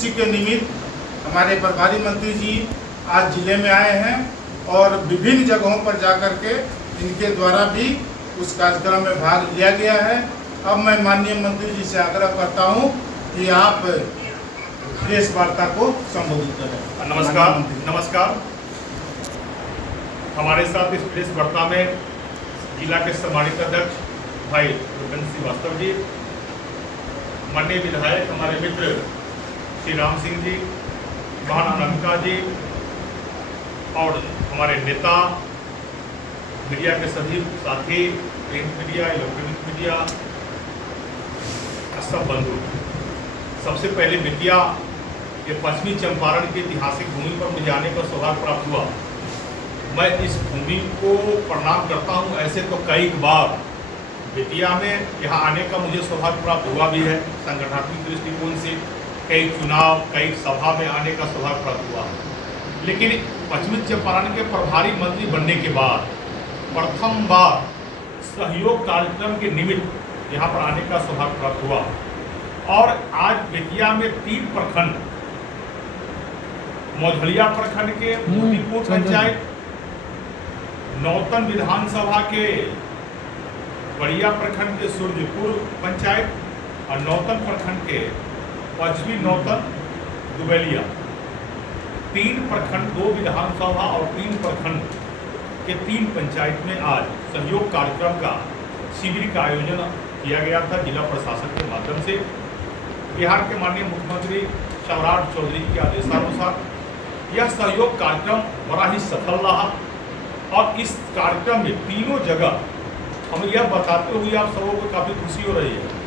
उसी के निमित्त हमारे प्रभारी मंत्री जी आज जिले में आए हैं और विभिन्न जगहों पर जाकर के इनके द्वारा भी उस कार्यक्रम में भाग लिया गया है। अब मैं माननीय मंत्री जी से आग्रह करता हूं कि आप प्रेस वार्ता को संबोधित करें। नमस्कार। हमारे साथ इस प्रेस वार्ता में जिला के सम्मानित अध्यक्ष भाई रुपेंद्र श्रीवास्तव जी, माननीय विधायक हमारे मित्र श्री राम सिंह जी, बहन अनंका जी और हमारे नेता, मीडिया के सभी साथी, प्रिंट मीडिया, इलेक्ट्रॉनिक मीडिया, सब बंधु। सबसे पहले बेतिया के पश्चिमी चंपारण की ऐतिहासिक भूमि पर मुझे आने का सौभाग्य प्राप्त हुआ। मैं इस भूमि को प्रणाम करता हूं। ऐसे तो कई बार बेतिया में यहाँ आने का मुझे सौभाग्य प्राप्त हुआ भी है। संगठनात्मक दृष्टिकोण से कई चुनाव, कई सभा में आने का सौभाग्य प्राप्त हुआ, लेकिन पश्चिमी चंपारण के प्रभारी मंत्री बनने के बाद प्रथम बार सहयोग कार्यक्रम के निमित्त यहाँ पर आने का सौभाग्य प्राप्त हुआ। और आज बेतिया में 3 प्रखंड, मौधलिया प्रखंड के मोतीपुर पंचायत, नौतन विधानसभा के बड़िया प्रखंड के सूर्यपुर पंचायत और नौतन प्रखंड के पश्चिमी नौतन दुबेलिया, 3 प्रखंड, 2 विधानसभा और 3 प्रखंड के 3 पंचायत में आज सहयोग कार्यक्रम का शिविर का आयोजन किया गया था जिला प्रशासन के माध्यम से। बिहार के माननीय मुख्यमंत्री शिवराज चौधरी के आदेशानुसार यह सहयोग कार्यक्रम बड़ा ही सफल रहा और इस कार्यक्रम में तीनों जगह हम यह बताते हुए आप सबों को काफ़ी खुशी हो रही है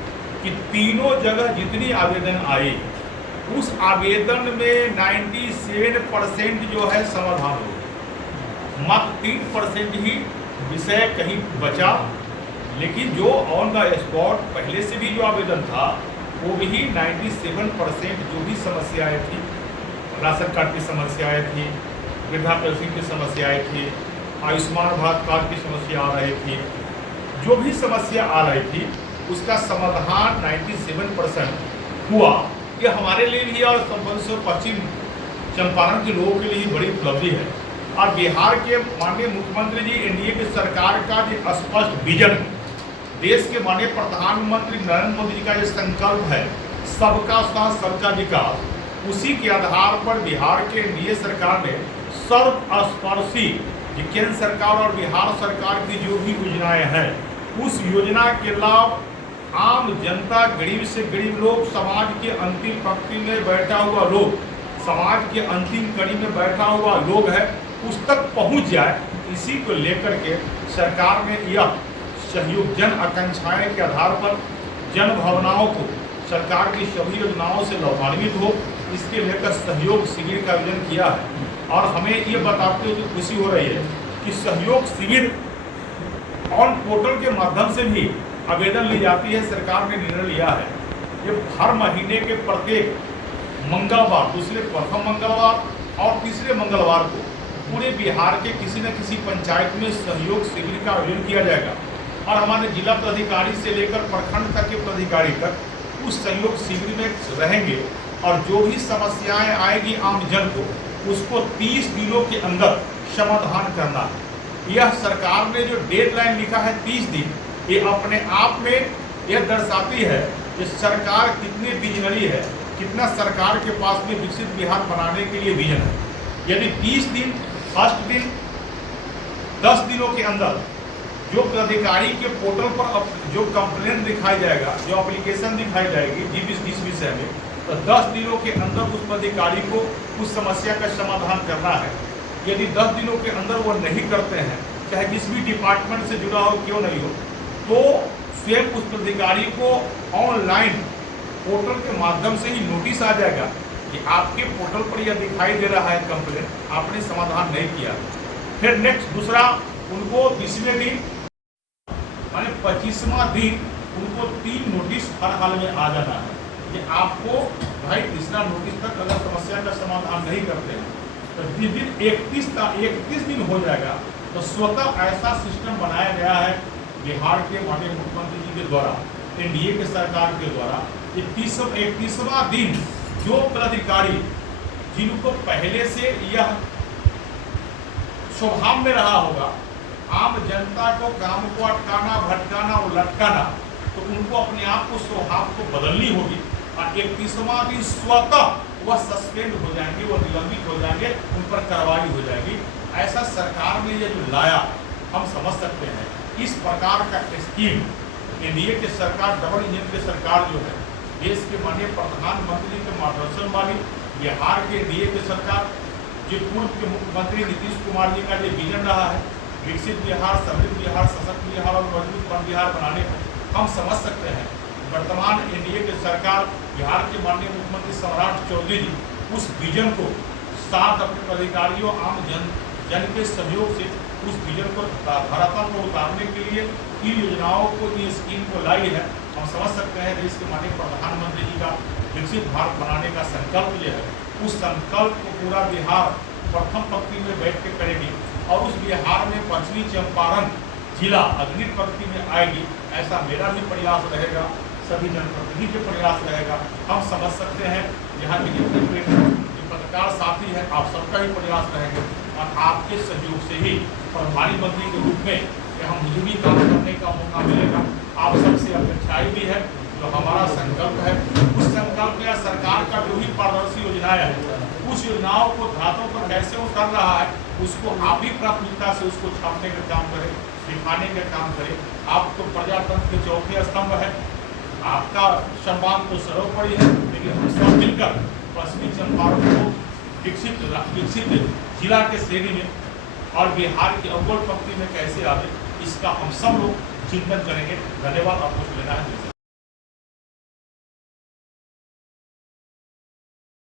कि तीनों जगह जितनी आवेदन आए उस आवेदन में 97% जो है समाधान हो, मात्र 3% ही विषय कहीं बचा। लेकिन जो ऑन द स्पॉट पहले से भी जो आवेदन था वो भी 97% जो भी समस्याएं थी, राशन कार्ड की समस्याएं थी, वृद्धा पेंशन की समस्याएं थी, आयुष्मान भारत कार्ड की समस्या आ रही थी, जो भी समस्या आ रही थी उसका समाधान 97% हुआ। ये हमारे लिए भी और पश्चिम चंपारण के लोगों के लिए बड़ी उपलब्धि है। और बिहार के माननीय मुख्यमंत्री जी, एनडीए की सरकार का जो स्पष्ट विजन, देश के माननीय प्रधानमंत्री नरेंद्र मोदी जी का ये संकल्प है सबका साथ सबका विकास, उसी के आधार पर बिहार के एनडीए सरकार ने सर्वस्पर्शी केंद्र सरकार और बिहार सरकार की जो भी योजनाएं हैं उस योजना के लाभ आम जनता, गरीब से गरीब लोग, समाज के अंतिम पंक्ति में बैठा हुआ लोग, समाज के अंतिम कड़ी में बैठा हुआ लोग है, उस तक पहुंच जाए। इसी को लेकर के सरकार ने यह सहयोग जन आकांक्षाएं के आधार पर जन भावनाओं को सरकार की सभी योजनाओं से लाभान्वित हो, इसके लेकर सहयोग शिविर का आयोजन किया है। और हमें ये बताते हुए खुशी हो रही है कि सहयोग शिविर ऑन पोर्टल के माध्यम से भी आवेदन ली जाती है। सरकार ने निर्णय लिया है ये हर महीने के प्रत्येक मंगलवार, प्रथम मंगलवार और तीसरे मंगलवार को पूरे बिहार के किसी न किसी पंचायत में सहयोग शिविर का आयोजन किया जाएगा। और हमारे जिला पदाधिकारी से लेकर प्रखंड तक के पदाधिकारी तक उस सहयोग शिविर में रहेंगे और जो भी समस्याएं आएगी आम जन को उसको 30 दिनों के अंदर समाधान करना है। यह सरकार ने जो डेडलाइन लिखा है 30 दिन, ये अपने आप में यह दर्शाती है कि सरकार कितनी विजनरी है, कितना सरकार के पास में विकसित बिहार बनाने के लिए विजन है। यदि 30 दिन, फर्स्ट दिन 10 दिनों के अंदर जो पदाधिकारी के पोर्टल पर जो कंप्लेंट दिखाई जाएगा, जो एप्लीकेशन दिखाई जाएगी इस विषय में, तो 10 दिनों के अंदर उस पदाधिकारी को उस समस्या का समाधान करना है। यदि 10 दिनों के अंदर वो नहीं करते हैं, चाहे किसी भी डिपार्टमेंट से जुड़ा हो क्यों नहीं हो, तो स्वयं उस पदाधिकारी को ऑनलाइन पोर्टल के माध्यम से ही नोटिस आ जाएगा कि आपके पोर्टल पर यह दिखाई दे रहा है कंप्लेंट, आपने समाधान नहीं किया। फिर नेक्स्ट दूसरा उनको 20वें दिन माने 25वां दिन उनको 3 नोटिस हर हाल में आ जाना है कि आपको भाई तीसरा नोटिस तक अगर समस्या का समाधान नहीं करते हैं तो जिस दिन 31 दिन हो जाएगा तो स्वतः ऐसा सिस्टम बनाया गया है बिहार के माननीय मुख्यमंत्री जी के द्वारा, एनडीए के सरकार के द्वारा, 31वां दिन जो पदाधिकारी जिनको पहले से यह स्वभाव में रहा होगा आम जनता को काम को अटकाना, भटकाना और लटकाना, तो उनको अपने आप को स्वभाव को बदलनी होगी और 31वां दिन स्वतः वह सस्पेंड हो जाएंगे, वह निलंबित हो जाएंगे, उन पर कार्रवाई हो जाएगी। ऐसा सरकार ने ये जो लाया हम समझ सकते हैं। इस प्रकार का स्कीम एनडीए की सरकार, डबल इंजन की सरकार जो है, देश के माननीय प्रधानमंत्री के मार्गदर्शन वाली बिहार के एनडीए की सरकार, जो पूर्व के मुख्यमंत्री नीतीश कुमार जी का जो विजन रहा है विकसित बिहार, समृद्ध बिहार, सशक्त बिहार और मजबूत बिहार बनाने को, हम समझ सकते हैं वर्तमान एनडीए की सरकार, बिहार के माननीय मुख्यमंत्री सम्राट चौधरी जी उस विजन को साथ अपने अधिकारियों, आम जन के सहयोग से उस विजन को धरातल पर उतारने के लिए इन योजनाओं को, ये स्कीम को लाई है। हम समझ सकते हैं देश के माननीय प्रधानमंत्री जी का विकसित भारत बनाने का संकल्प ये है। उस संकल्प को पूरा बिहार प्रथम पंक्ति में बैठ के करेगी और उस बिहार में पश्चिमी चंपारण जिला अग्नि पंक्ति में आएगी, ऐसा मेरा भी प्रयास रहेगा, सभी जनप्रतिनिधि के प्रयास रहेगा। हम समझ सकते हैं यहाँ के जितने पत्रकार साथी हैं, आप सबका ही प्रयास रहेगा और आपके सहयोग से ही प्रभारी मंत्री के रूप में यहाँ मुझे भी काम करने का मौका मिलेगा। आप सबसे अपेक्षाएं भी है, जो हमारा संकल्प है, उस संकल्प या सरकार का जो भी पारदर्शी योजनाएं है, उस योजनाओं को धरातल पर कैसे वो कर रहा है, उसको आप ही प्राथमिकता से उसको छापने का काम करें, दिखाने का काम करें। आप तो प्रजातंत्र के चौथे स्तंभ है, आपका सम्मान तो सर्वोपरि है, लेकिन हम सब मिलकर पश्चिमी चंपारण को विकसित जिला के श्रेणी में और बिहार की अव्वल पंक्ति में कैसे आवे, इसका हम सब लोग चिंतन करेंगे। धन्यवाद। आपको लेना है।